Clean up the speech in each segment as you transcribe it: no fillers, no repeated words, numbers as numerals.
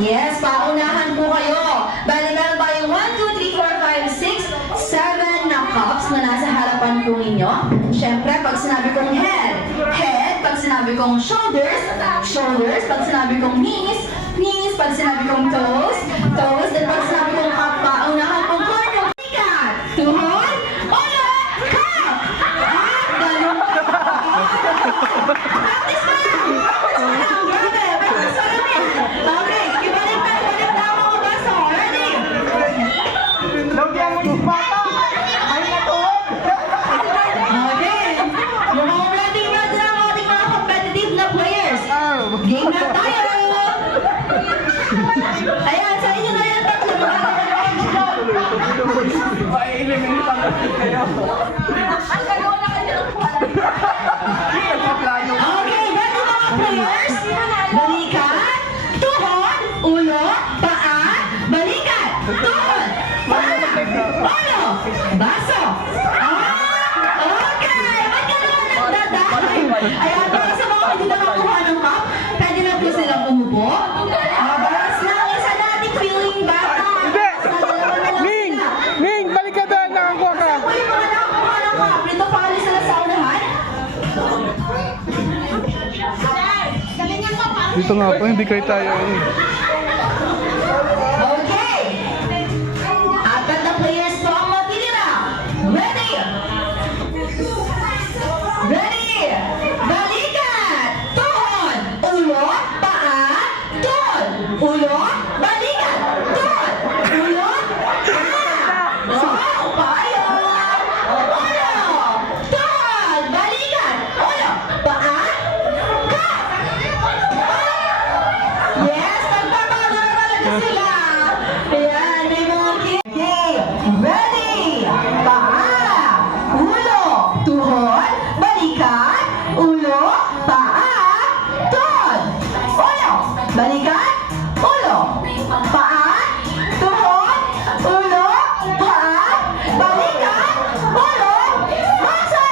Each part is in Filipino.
Yes, paunahan po kayo. Bali, meron tayong 1, 2, 3, 4, 5, 6, 7 na cups na nasa harapan po ninyo. Siyempre, pag sinabi kong head, head. Pag sinabi kong shoulders, shoulders. Pag sinabi kong knees, knees. Pag sinabi kong toes, toes. Then pag sinabi kong cup, paunahan kong corner. Ikat, tuhod, ulo, cup. Ganun. Practice na lang. Grabe. Practice na lang yan. Okay, ibalik na mga baso. Ready? Lagyan mo yung bata! Ay natuhod! Okay. Mukhang ready na ang ating mga competitive na players. Game na tayo! Ayan, sa inyo na yan tatlo. Pa-eliminate ang kayo. Ang gano'n na kayo. Okay, ready mga players? Balikan, tuhod, ulo, paa, balikan, tuhod, paa, ulo, baso. Okay, ba't ka naman nagdadahay? Ayan, para sa mga hindi nakakuha ng cup, pwede na po silang umupo. Baras na ang isa nating feeling bata. Hindi! Sa dalawa na lang Ming! sila. Ming! Balik ka doon! Nakakuha ka! Uy, mga nakakuha ng cup, dito pali sila sa unahan. Dito nga po, hindi kayo tayo. Okay. Apat na players po ang matitira. Ready? Ready? Balikan! Tuhod! Ulo! Paa! Tuhod! Ulo! Balikan! Tuhod! Ulo! Paa! Oh! Payo! Ulo! Tuhod! Balikan! Ulo! Paa! Cut! Yes! Nagpapago na talaga sila! Ayan, may mga okay. Ready! Paa! Ulo! Tuhod! Balikan! Ulo! Paa! Tuhod! Ulo! Balikan! Ulo! Paa! Tuhod! Ulo! Paa! Balikan! Ulo! Baso!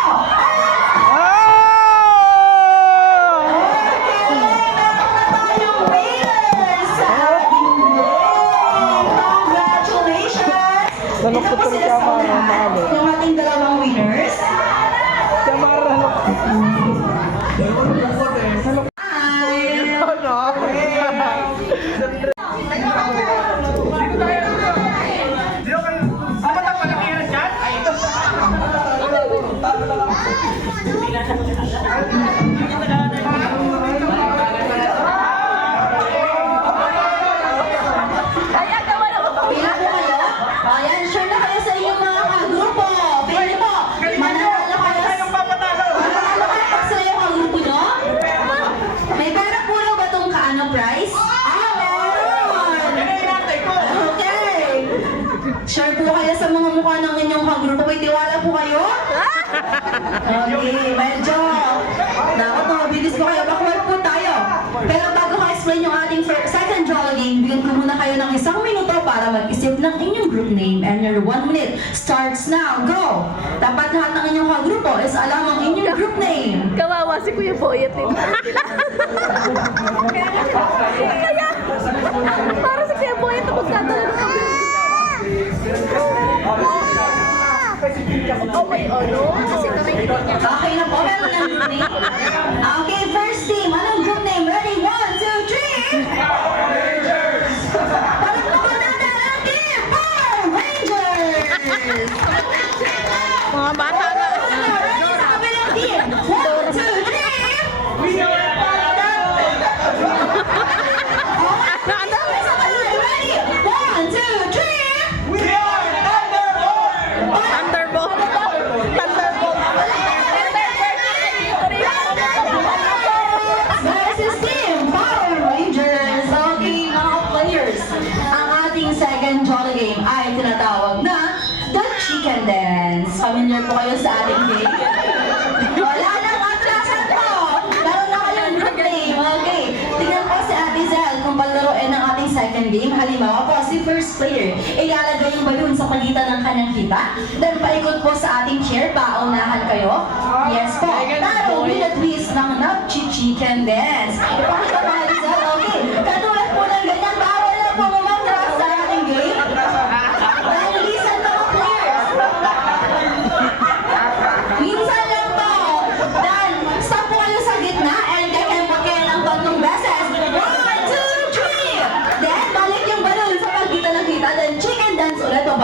Okay, meron na tayong winners sa ating game. Congratulations! Nalok Ito ko po tuloy sila ka, sa unahan, mahalo. yung ating dalawang winners. Kamara! Hi! Pila po kayo? Ayan, sure na kayo sa inyong mga kagrupo. Pili po. Mananalo kayo. Mananalo kayo pag sa iyong kagrupo nyo? May pera po raw ba itong kaano prize? Meron! Okay. Sure po kayo sa mga mukha ng inyong kagrupo. May tiwala po kayo? Okay, medyo. Dapat mabilis po kayo. Backward po tayo. Pero bago ka-explain yung ating second draw game, bigyan ko muna kayo ng 1 minuto para mag-isip ng inyong group name. And your 1 minute starts now. Go! Dapat lahat ng inyong kagrupo is alam ang inyong group name. Kawawa si Kuya Boyet din. Kaya, para si Kuya Boyet ako tatanong ko. Oh my ano? Kasi kami Okay na po, meron ng group name. Okay, first team. Anong group name? Ready? 1, 2, 3! Palakpakan natin ang team! Power Rangers! mga bata na. Ready sa kabilang team? 1, 2, 3! Ready? 1, 2, 3! Thunderbolt. Thunderbolt. Versus team Power Rangers. Okay, mga players. Ang ating second jolly game ay tinatawag na The Chicken Dance. Familiar po kayo sa ating game? Wala nang atlasan po. Meron na kayong group name. Okay. Tingnan po si Ate Zel kung paglaruin ang ating second game. Halimbawa po, si first player, ilalagay yung balloon sa pagitan ng kanyang kita. Then paikot po sa ating chair. Paunahan kayo. Yes po. Pero with a twist ng Chicken Dance. Ipakita pa Ate Zel. Okay. Katulad po ng ganyan.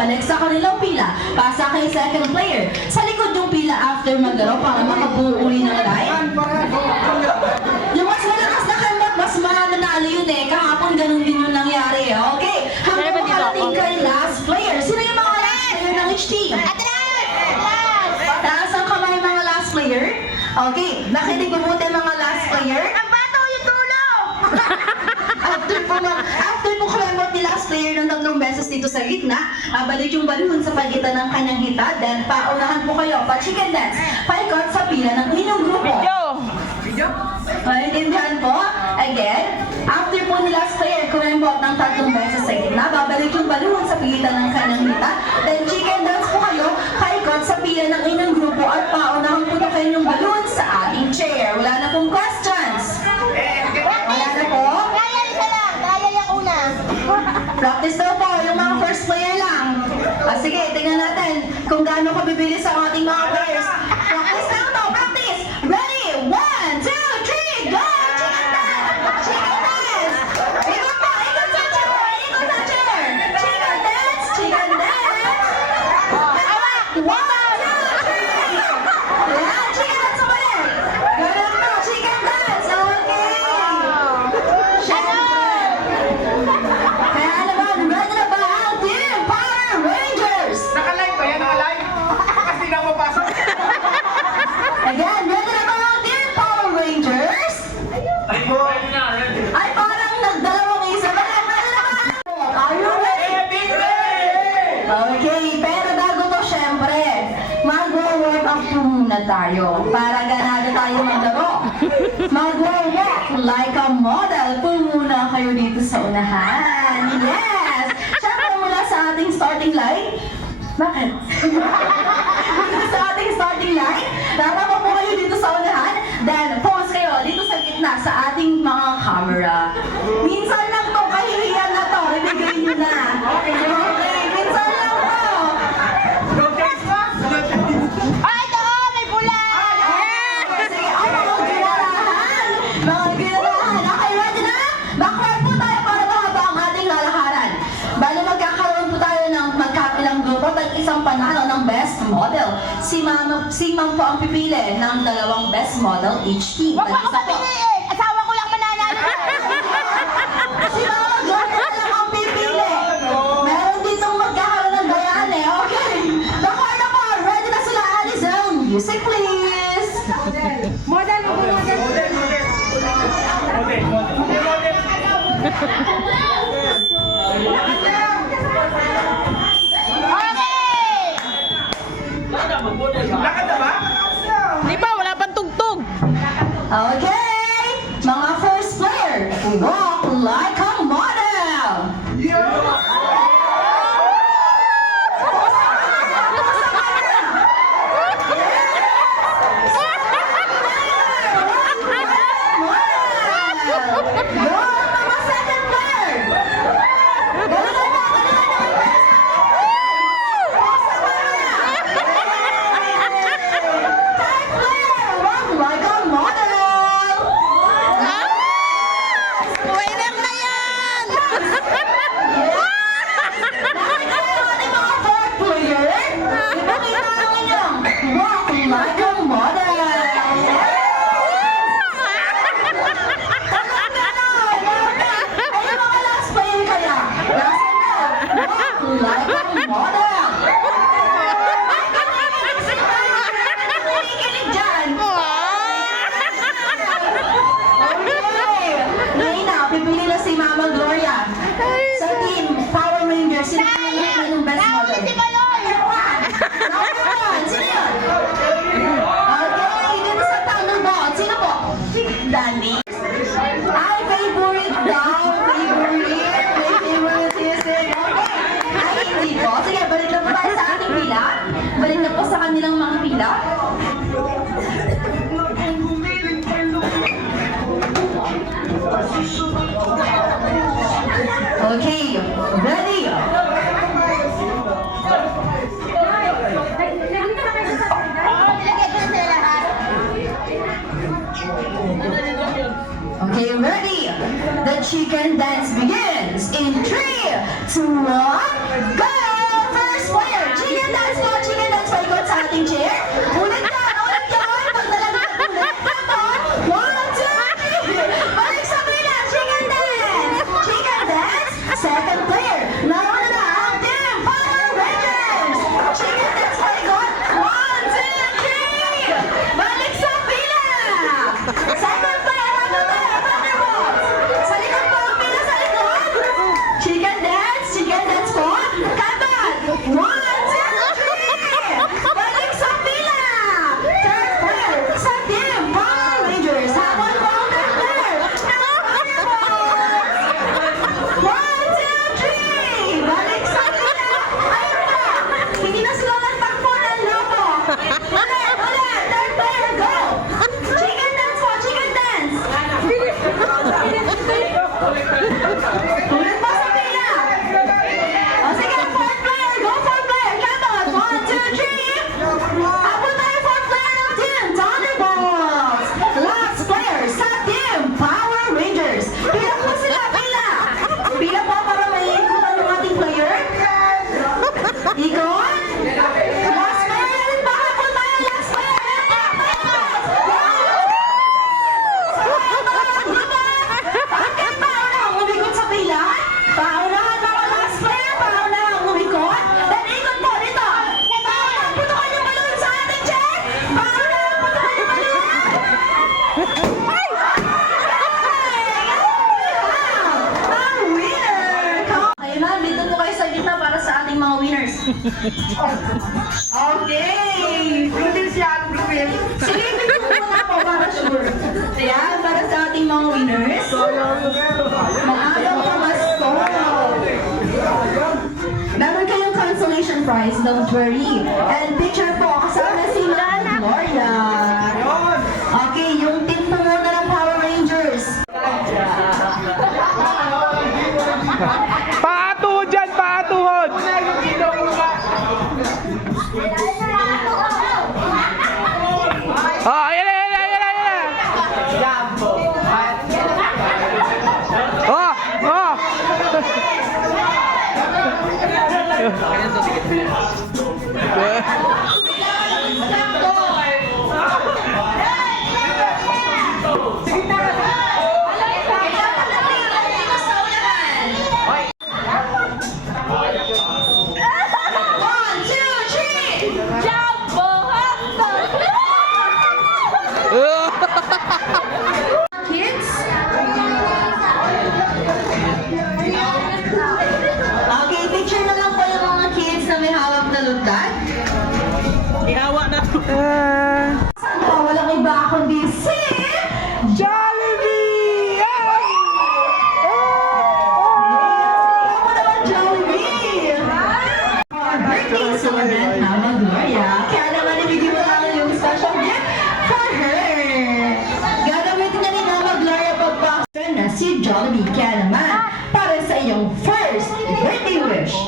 balik sa kanilang pila. Pasa kay second player. Sa likod yung pila after maglaro para makabuo uli ng line. Yung mas malakas na kambak, mas mananalo yun eh. Kahapon ganun din yung nangyari. Okay, hanggang makarating kay last player. Sino yung mga last player ng each team? Taas ang kamay mga last player. Okay, nakinig mabuti mga last player. Ang bato yung tulong! After po kumembot ni last player ng 3 beses dito sa gitna, balik yung balon sa pagitan ng kanyang hita, then paunahan po kayo pa chicken dance, paikot sa pila ng inyong grupo. Maintindihan po? Again, after po ni last player kumembot ng 3 beses sa gitna, babalik yung balon sa pagitan ng kanyang hita, then chicken dance po kayo, paikot sa pila ng inyong grupo at paunahan po na kayo yung balon sa ating chair. Wala na pong questions. Wala na po? Kaya isa lang, kaya yung una. Practice daw po, yung mga first player lang. Sige, tingnan natin kung gaano kabibilis ang ating mga players. Practice lang to, practice! Ready? 1, 2, 3, go! Chicken dance! Chicken dance! Ikot po, ikot sa chair! Ikot sa chair! Chicken dance! Chicken dance! 1, 2, 3! Yan, chicken dance ulit! Ganun po, chicken dance! Okay! Kaya naman, ready na ba ang Team Power Rangers? Naka-live ba yan? Naka-live? Kasi na mapasok. Again, ready na ba ang Team Power Rangers? Ay, parang nagdalawang isa. Ready na ba? Are you ready? Okay, pero bago to, syempre, mag-warm up po muna tayo para ganado tayo maglaro. Mag-warm up like a model po muna kayo dito sa unahan. Yes! Syempre mula sa ating starting line. Bakit? Dito sa ating starting line, tatawa po kayo dito sa unahan, then pause kayo dito sa gitna sa ating mga camera. Minsan lang to, kahihiyan na to, ibigay nyo na. Okay, minsan lang to. Ah, ito, may pula! Sige, mga ginarahan. Mga ginarahan. Okay, ready na? Backward po tayo para mahaba ang ating lalakaran. Bali magkakaroon po tayo ng magkapilang grupo at isang panalo ng best model. Si Ma'am po ang pipili ng 2 best model each team. Huwag mo ako Isa po. papiliin! Asawa ko lang mananalo! Si Mama Jordan na lang ang pipili. Meron ditong magkakaroon ng bayane. Okay. Backward na po. Ready na sila, Alizelle. Music please. Model, model. Okay! Lakad na ba? Di ba, wala pang tugtog. Okay. Mga first player. Walk like a model. Mga second player. Galingan mo, galingan mo. Third player. Walk like a model. Winner na yan! Nakikita yung ating mga fourth player. Ipakita lang inyong walk like a model. Ay, yung mga last player kaya. Last na. Walk like a model. Nakikinig dyan. Okay. Ngayon na, pipili na si Mama Gloria. Sa team Power Rangers, sino yung best model? Si Baloy! Number 1, sino yun? Okay, dito sa Thunderbolt, sino po? Dandy. Ay, favorite daw. Favorite. May favoritism. Okay. Ay, hindi po. Sige, balik na po tayo sa ating pila. Balik na po sa kanilang mga pila. Okay, ready? Nilagay ko na sila lahat. Okay, ready? The chicken dance begins in 3, 2, 1, go! First chicken dance po, chicken dance. Paikot sa ating chair. Ulit yan. Pagdala na ulit. Come on. 1, 2, 3. Balik sa pila. Chicken dance. Chicken dance. Second player. Naroon na ang team Power Rangers. Chicken dance. Paikot. 1, 2, 3. Balik sa pila. Second player. Ano tayo? Thunderbolts. Sa likod po ang pila sa likod. Chicken dance. Chicken dance po. Come back. 1, 2, 3. Balik sa pila. Third player sa team Power Rangers. Habol po ang third player. Thunderbolts. 1, 2, 3. Balik sa pila. Ayun na. Hindi na sila nagtakbo ng lobo. Ulit. Third player, go. Chicken dance po. Chicken dance. Ulit pa sa pila. O sige, fourth player. Go, fourth player. Come on. 1, 2, 3. Habol tayo, fourth player ng team Thunderbolts. Last player sa team Power Rangers. Pila po sila, pila. Pila po para may ikutan yung ating player. Ikot. Last player. Ulit pa, habol tayo. Last player. Bakit paunahang umikot sa pila? Paunahan mga last player, paunahang umikot. Then ikot po dito. Paunahang putukan yung balon sa ating check. Paunahang putukan yung balon. Ang winner! Okay ma'am, dito po kayo sa gitna para sa ating mga winners. Okay! Blue pills yan, blue pills. Silipin ko muna po para sure. Ayan, para sa ating mga winners. Maagang pamasko. Meron kayong consolation prize, don't worry. And picture po, kasama si Ma'am Gloria. Okay, yung team po muna ng Power Rangers. Paatuhod dyan, paatuhod. Oh, ayan na. One, two, three. Jumbo hotdog! Kids? Okay, picture na lang po yung mga kids na may hawak na lundag. Ihawa na to. Saan pa? Walang iba kundi si Jollibee! Ako naman, Jollibee! Birthday celebrant Mama Gloria. Kaya naman ibigay mo lang yung special gift for her. Gagamitin na ni Mama Gloria pagpapasok na si Jollibee. Kaya naman, para sa iyong first birthday wish.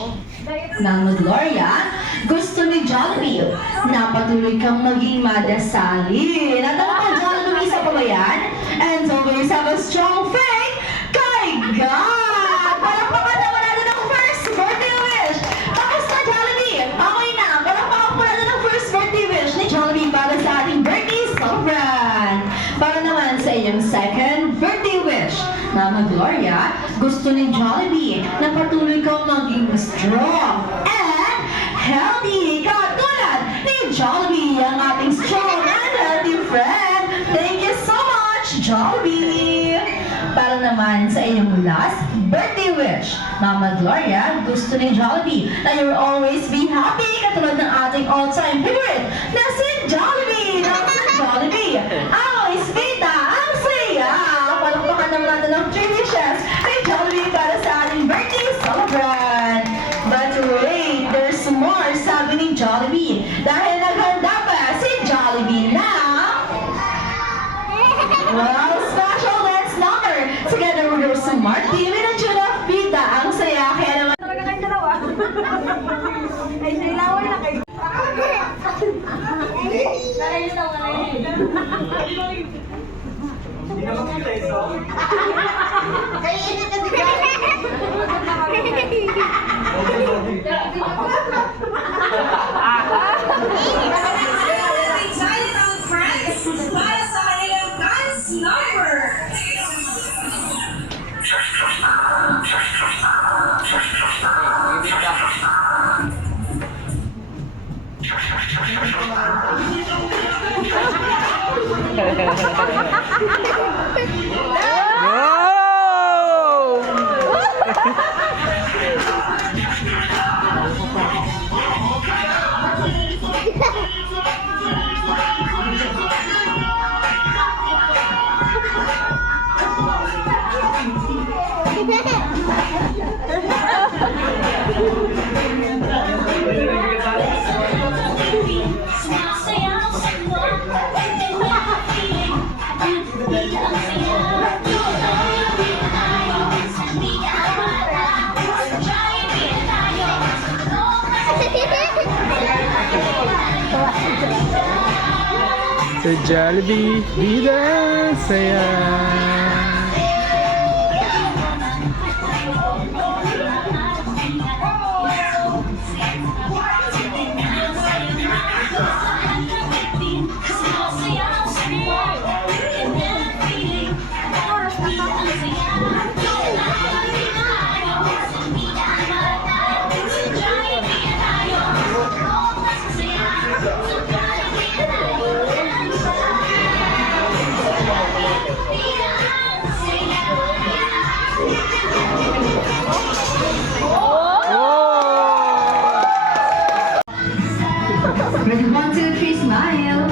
Mama Gloria, gusto ni Jollibee na patuloy kang maging madasalin. At ang mga Jollibee, isa pa ba yan? And always have a strong faith kay God! Palakpakan naman natin ang first birthday wish! Tapos na Jollibee! Okay na! Palakpakan po natin ang first birthday wish ni Jollibee para sa ating birthday celebrant! Para naman sa iyong second birthday wish, Mama Gloria, gusto ni Jollibee na patuloy kang maging strong and healthy katulad ni Jollibee, ang ating strong and healthy friend. Thank you so much, Jollibee! Para naman sa iyong last birthday wish, Mama Gloria, gusto ni Jollibee na you will always be happy katulad ng ating all-time favorite na si Jollibee! Na si Jollibee! Always bita ang saya! Palakpakan naman natin ang 3 wishes kay Jollibee para sa ating birthday celebrant! But wait, there's more, sabi ni Jollibee. Dahil naghanda pa si Jollibee na wow, special dance number. Together with your smart team in a tune of Bida. Ang saya. Kaya naman Talaga kayong dalawa. Ay, nailawan na kayo. Nalayin daw, nalayin. Kainit kasi ka. Sa Jollibee, bida saya. Ready, 1, 2, 3, smile.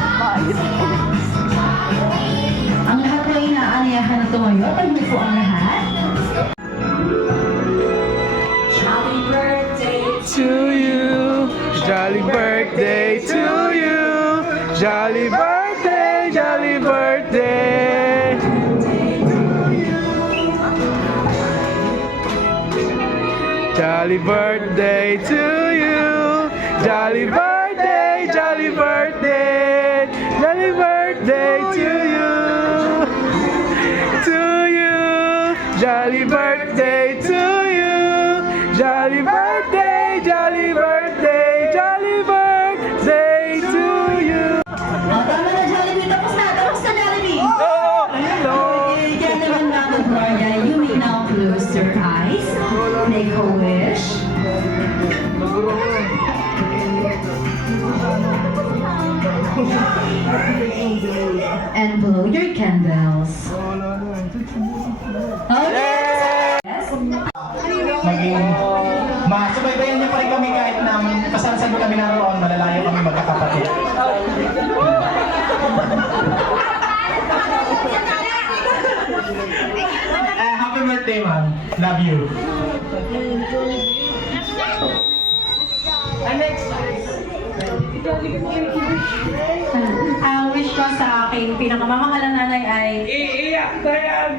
Ang lahat po ay inaanyayahan na tumayo. Pagod po ang lahat. Happy birthday To you, jolly birthday to you, jolly birthday, jolly birthday. Jolly birthday to you, jolly birthday, jolly birthday, jolly birthday to you, jolly birthday to you, jolly birthday, jolly birthday, jolly birthday to you. O, tama na, Jollibee. Tapos na, Jollibee. Hello. Okay, gentlemen, Ma'am and Gloria, you may now close your eyes. Make a wish. And blow your candles. Okay. Yes. Maging masubaybayan niyo pa rin kami kahit na pasan-san kami naroon, malalayo kami magkakapatid. Happy birthday, ma'am. Love you. Ang wish ko sa aking pinakamamahal na nanay ay Iiyak na yan.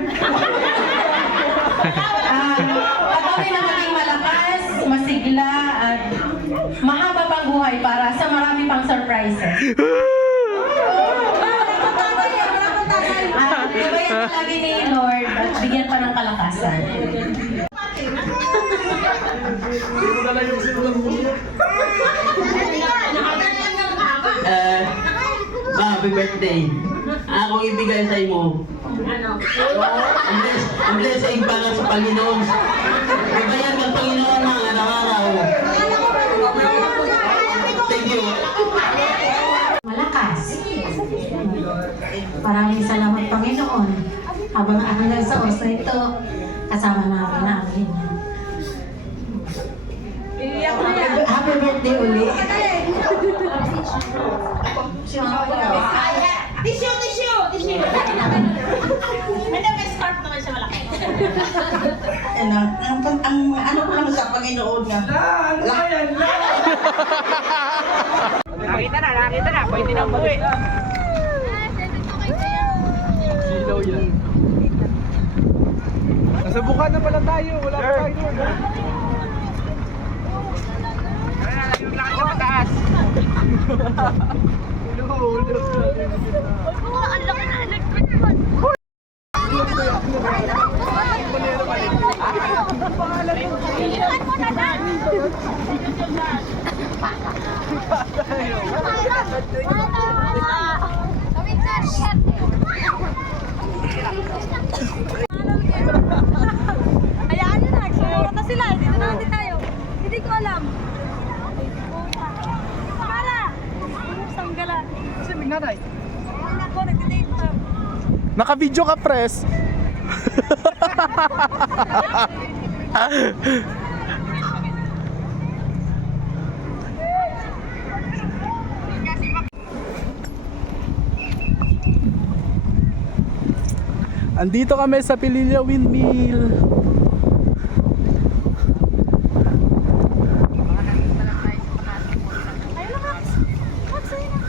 patuloy na maging malakas, masigla, at mahaba pang buhay para sa marami pang surprises. At gabayan ka lagi ni Lord at bigyan pa ng kalakasan. Happy birthday. Akong ibigay sa imo. Ang blessing para sa Panginoon. Ibayan ng Panginoon ng araw-araw. Thank you. Malakas. Maraming salamat, Panginoon. Habang hanggang sa oras na ito, kasama namin yan. Happy birthday uli. Tissue! May may scarf naman siya malaki. Ano ko lang sa Panginoon nga. Nakita na. Pwede na umuwi. Silaw yan. Nasa bukad na pala tayo. Wala pa tayo doon. Yung lakad na mataas. Ang laki na electric fan. Ilihan mo na lang. Hayaan nyo na, nagsulat na sila. Dito na natin tayo. Hindi ko alam. Para! Sanggalan. Kasi may nanay. Ayun ako, nagtitake pa. Naka-video ka, press. Andito kami sa Pililla Windmill. Ayun na, Max. Max, ayun na.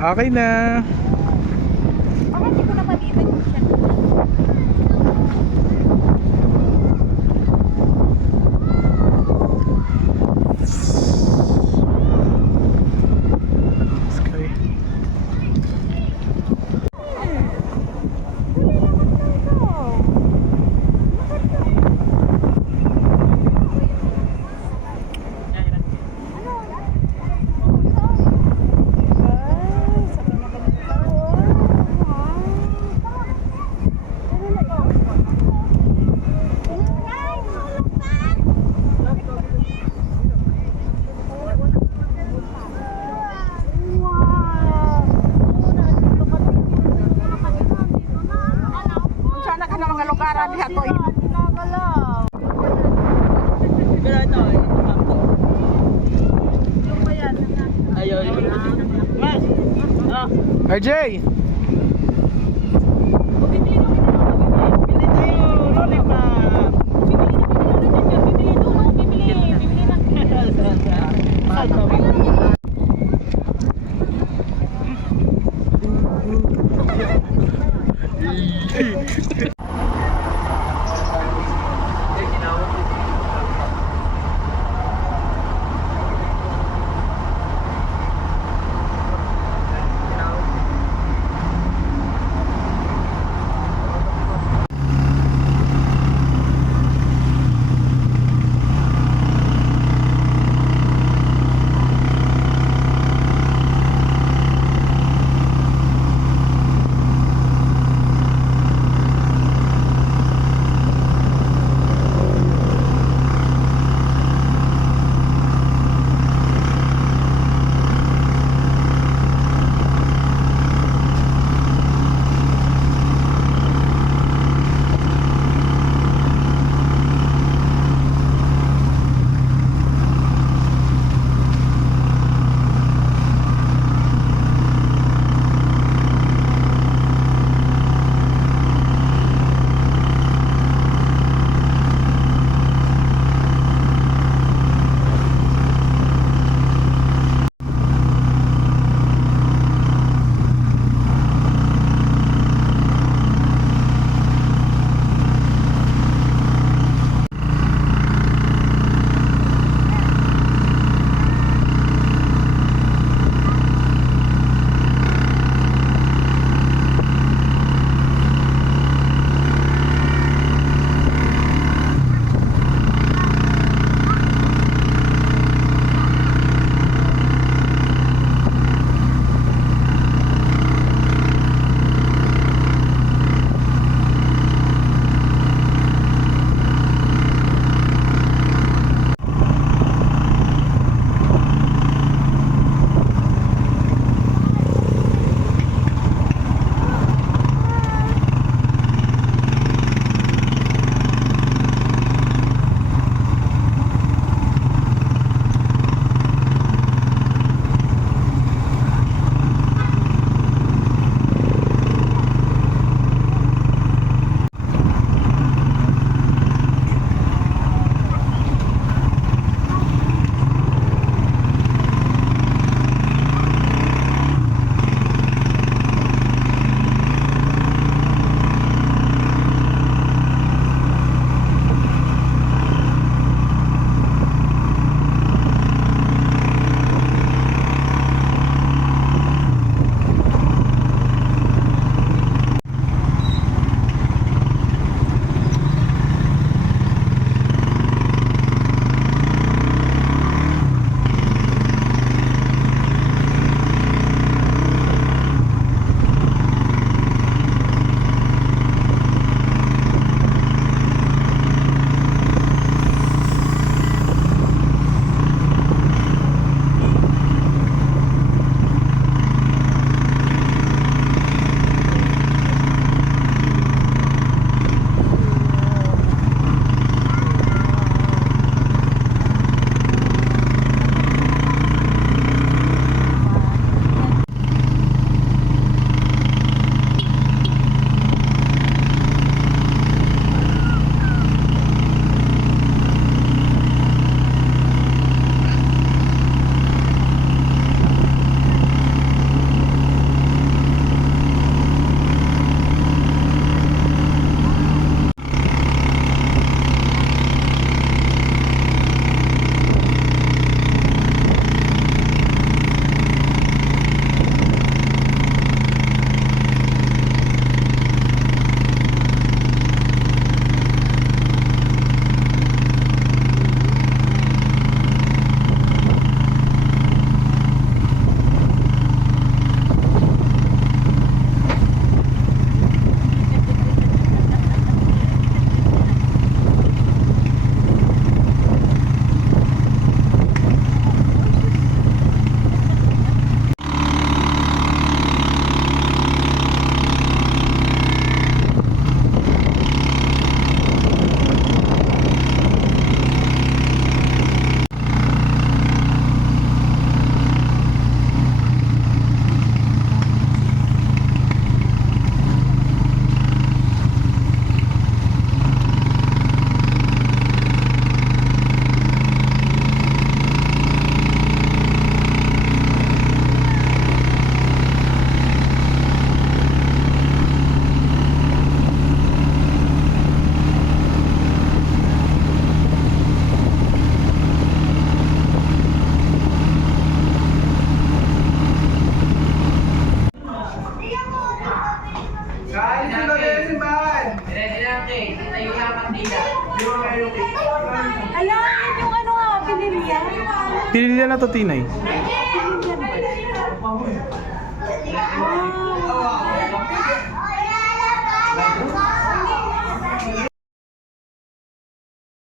Okay na. Bakit hindi ko na maliban yung siya? Sky. Sana ka na mga lugaran diha to. Ayun. Mas. RJ! Bili tayo, lollipop. Pili nila na to, Tinay. Ah,